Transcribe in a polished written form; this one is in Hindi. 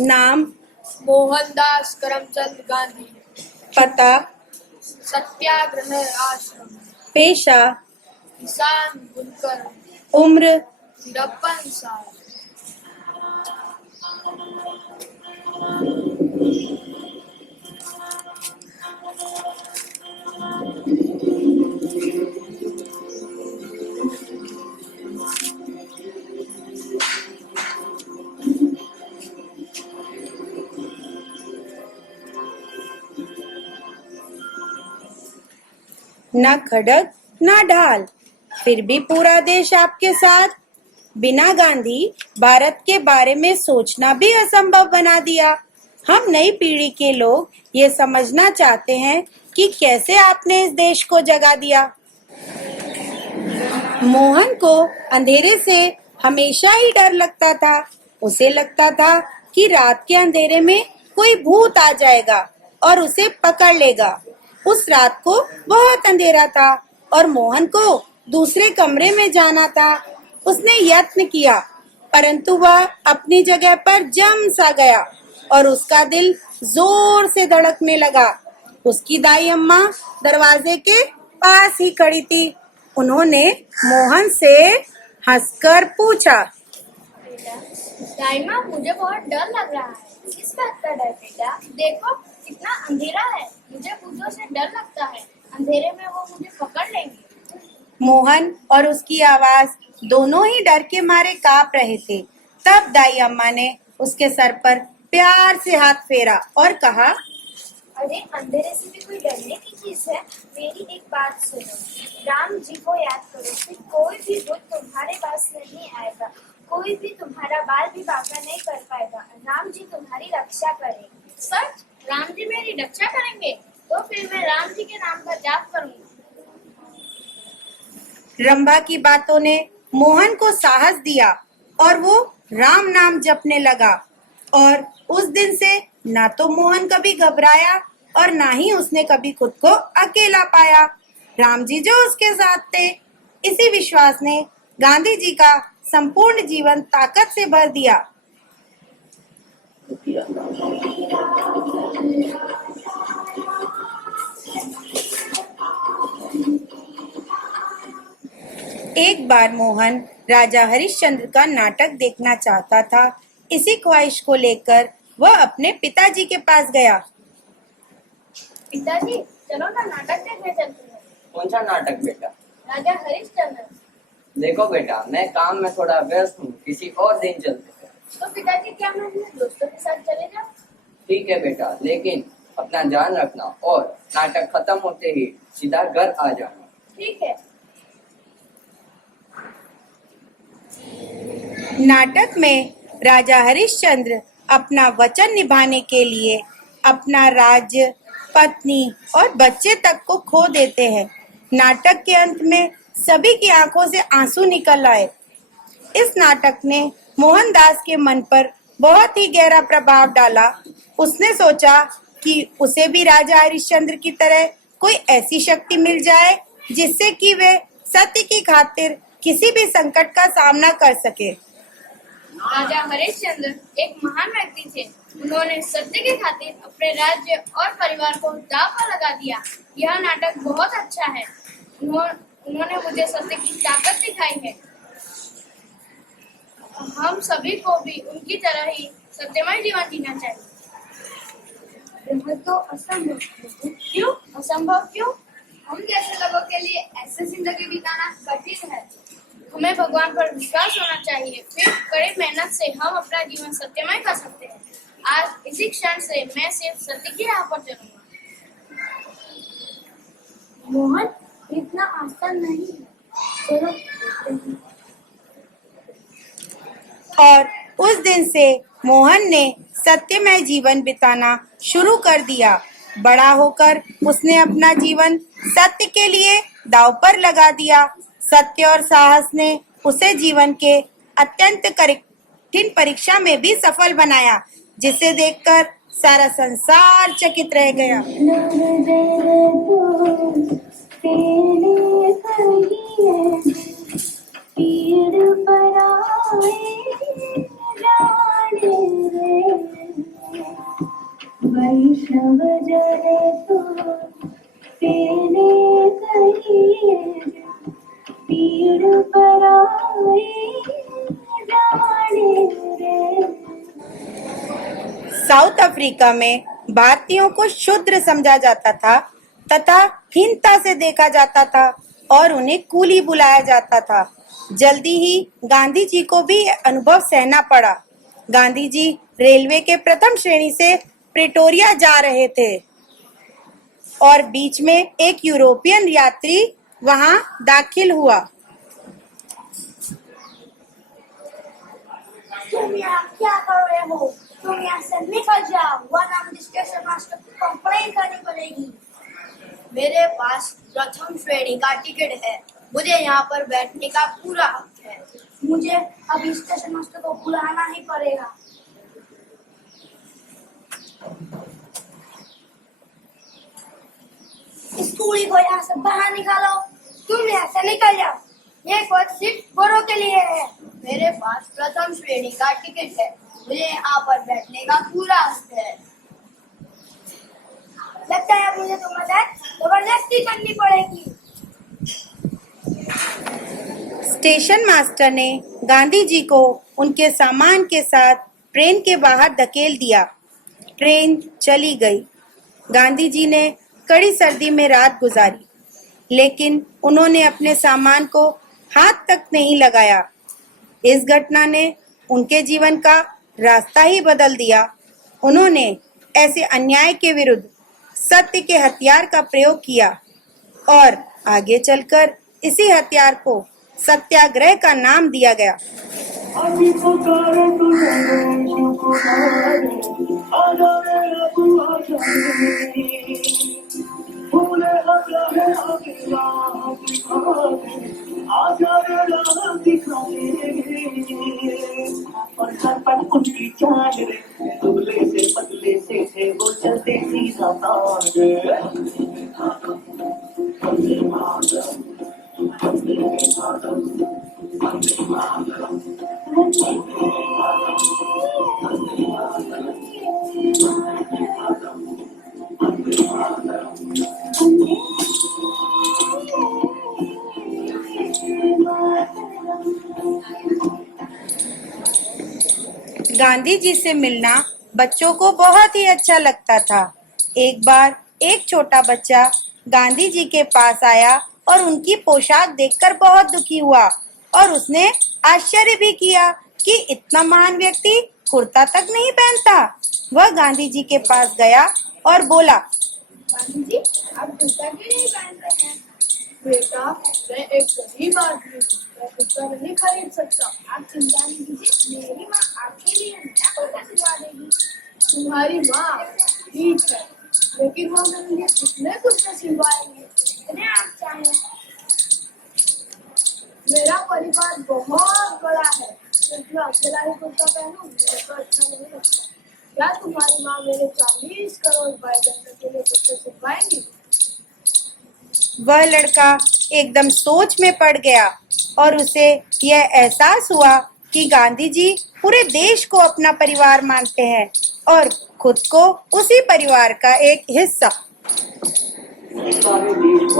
नाम मोहनदास करमचंद गांधी। पता सत्याग्रह आश्रम। पेशा किसान बुनकर। उम्र 53 साल। ना खड़ग ना ढाल, फिर भी पूरा देश आपके साथ। बिना गांधी भारत के बारे में सोचना भी असंभव बना दिया। हम नई पीढ़ी के लोग ये समझना चाहते हैं कि कैसे आपने इस देश को जगा दिया। मोहन को अंधेरे से हमेशा ही डर लगता था। उसे लगता था कि रात के अंधेरे में कोई भूत आ जाएगा और उसे पकड़ लेगा। उस रात को बहुत अंधेरा था और मोहन को दूसरे कमरे में जाना था। उसने यत्न किया, परंतु वह अपनी जगह पर जम सा गया और उसका दिल जोर से धड़कने लगा। उसकी दाई अम्मा दरवाजे के पास ही खड़ी थी। उन्होंने मोहन से हंसकर पूछा, दाई माँ, मुझे बहुत डर लग रहा है। किस बात का डर बेटा? देखो कितना अंधेरा है। मुझे भूतों से डर लगता है। अंधेरे में वो मुझे पकड़ लेंगे। मोहन और उसकी आवाज दोनों ही डर के मारे कांप रहे थे। तब दाई अम्मा ने उसके सर पर प्यार से हाथ फेरा और कहा, अरे अंधेरे से भी कोई डरने की चीज है। मेरी एक बात सुनो, राम जी को याद करो, फिर कोई भी भूत तुम्हारे पास नहीं आएगा। कोई भी तुम्हारा बाल भी बांका नहीं कर पाएगा। राम जी तुम्हारी रक्षा करेंगे। सच? राम जी मेरी रक्षा करेंगे? तो फिर मैं राम जी के नाम का जाप करूंगी। रंभा की बातों ने मोहन को साहस दिया और वो राम नाम जपने लगा। और उस दिन से ना तो मोहन कभी घबराया और ना ही उसने कभी खुद को अकेला पाया। राम जी जो उसके साथ थे, इसी विश्वास ने गांधी जी का संपूर्ण जीवन ताकत से भर दिया। एक बार मोहन राजा हरिश्चंद्र का नाटक देखना चाहता था। इसी ख्वाहिश को लेकर वह अपने पिताजी के पास गया। पिताजी, चलो ना नाटक देखने चलते हैं। कौन सा नाटक बेटा? राजा हरिश्चंद्र। देखो बेटा, मैं काम में थोड़ा व्यस्त हूँ, किसी और दिन चलते हैं। तो पिताजी, क्या मैं अपने दोस्तों के साथ चले जाऊं? ठीक है बेटा, लेकिन अपना ध्यान रखना और नाटक खत्म होते ही सीधा घर आ जाना। ठीक है। नाटक में राजा हरिश्चंद्र अपना वचन निभाने के लिए अपना राज्य, पत्नी और बच्चे तक को खो देते हैं। नाटक के अंत में सभी की आंखों से आंसू निकल आए। इस नाटक ने मोहनदास के मन पर बहुत ही गहरा प्रभाव डाला। उसने सोचा कि उसे भी राजा हरिश्चंद्र की तरह कोई ऐसी शक्ति मिल जाए जिससे कि वे सत्य की खातिर किसी भी संकट का सामना कर सके। राजा हरिश्चंद्र एक महान व्यक्ति थे। उन्होंने सत्य की खातिर अपने राज्य और परिवार को दांव पर लगा दिया। यह नाटक बहुत अच्छा है। उन्होंने मुझे सत्य की ताकत दिखाई है। हम सभी को भी उनकी तरह ही सत्यमय जीवन जीना चाहिए। यह तो असंभव। क्यों असंभव? क्यों? हम जैसे लोगों के लिए ऐसे जिंदगी बिताना कठिन है। हमें भगवान पर विश्वास होना चाहिए, फिर कड़ी मेहनत से हम अपना जीवन सत्यमय कर सकते हैं। आज इसी क्षण से मैं सिर्फ सत्य की राह पर चलूंगा। मोहन, इतना आसान नहीं है। चलो। और उस दिन से मोहन ने सत्यमय जीवन बिताना शुरू कर दिया। बड़ा होकर उसने अपना जीवन सत्य के लिए दांव पर लगा दिया। सत्य और साहस ने उसे जीवन के अत्यंत कठिन परीक्षा में भी सफल बनाया, जिसे देखकर सारा संसार चकित रह गया। वैष्णव जने तो तेने कहिए पीड़ पराए जाने रे। साउथ अफ्रीका में भारतीयों को शूद्र समझा जाता था तथा हीनता से देखा जाता था और उन्हें कूली बुलाया जाता था। जल्दी ही गांधी जी को भी यह अनुभव सहना पड़ा। गांधी जी रेलवे के प्रथम श्रेणी से प्रिटोरिया जा रहे थे और बीच में एक यूरोपियन यात्री वहां दाखिल हुआ। तुम यहाँ क्या कर रहे हो? तुम यहाँ से निकल जाओ वरना मुझे स्टेशन मास्टर को कंप्लेन करनी पड़ेगी। मेरे पास प्रथम श्रेणी का टिकट है, मुझे यहाँ पर बैठने का पूरा हक है। मुझे अभी स्टेशन मास्टर को बुलाना ही पड़ेगा। इस कूली को यहाँ से बाहर निकालो। तुम यहाँ से निकल जाओ, ये कोई सिर्फ गोरों के लिए है। मेरे पास प्रथम श्रेणी का टिकट है, मुझे यहाँ पर बैठने का पूरा हक है। लगता है मुझे तुम्हारे जबरदस्ती करनी पड़ेगी। स्टेशन मास्टर ने गांधी जी को उनके सामान के साथ ट्रेन के बाहर धकेल दिया। ट्रेन चली गई। गांधी जी ने कड़ी सर्दी में रात गुजारी, लेकिन उन्होंने अपने सामान को हाथ तक नहीं लगाया। इस घटना ने उनके जीवन का रास्ता ही बदल दिया। उन्होंने ऐसे अन्याय के विरुद्ध सत्य के हथियार का प्रयोग किया और आगे चलकर इसी हथियार को सत्याग्रह का नाम दिया गया। उनकी चाल रे दुबले से पतले से थे वो चलते सीधा गांधी जी से मिलना बच्चों को बहुत ही अच्छा लगता था। एक बार एक छोटा बच्चा गांधी जी के पास आया और उनकी पोशाक देखकर बहुत दुखी हुआ और उसने आश्चर्य भी किया कि इतना महान व्यक्ति कुर्ता तक नहीं पहनता। वह गांधी जी के पास गया और बोला, गांधी जी, आप कुर्ता क्यों नहीं पहनते हैं? बेटा, मैं एक गरीब आदमी हूँ, मैं कुर्ता नहीं खरीद सकता। आप चिंता नहीं कीजिए, मेरी माँ आपके लिए नया कुर्ता सिलवा देगी। तुम्हारी माँ ठीक है, लेकिन वो मेरे लिए कितने कुर्ते सिलवाएंगे? जितने आप चाहें। मेरा परिवार बहुत बड़ा है, सिर्फ मैं अकेला ही कुर्ता पहनूं मेरे को अच्छा नहीं लगता। क्या तुम्हारी माँ मेरे 40 करोड़ भाई बहनों के लिए कुर्ते सिलवाएंगी? वह लड़का एकदम सोच में पड़ गया और उसे यह एहसास हुआ कि गांधी जी पूरे देश को अपना परिवार मानते हैं और खुद को उसी परिवार का एक हिस्सा। सारे देश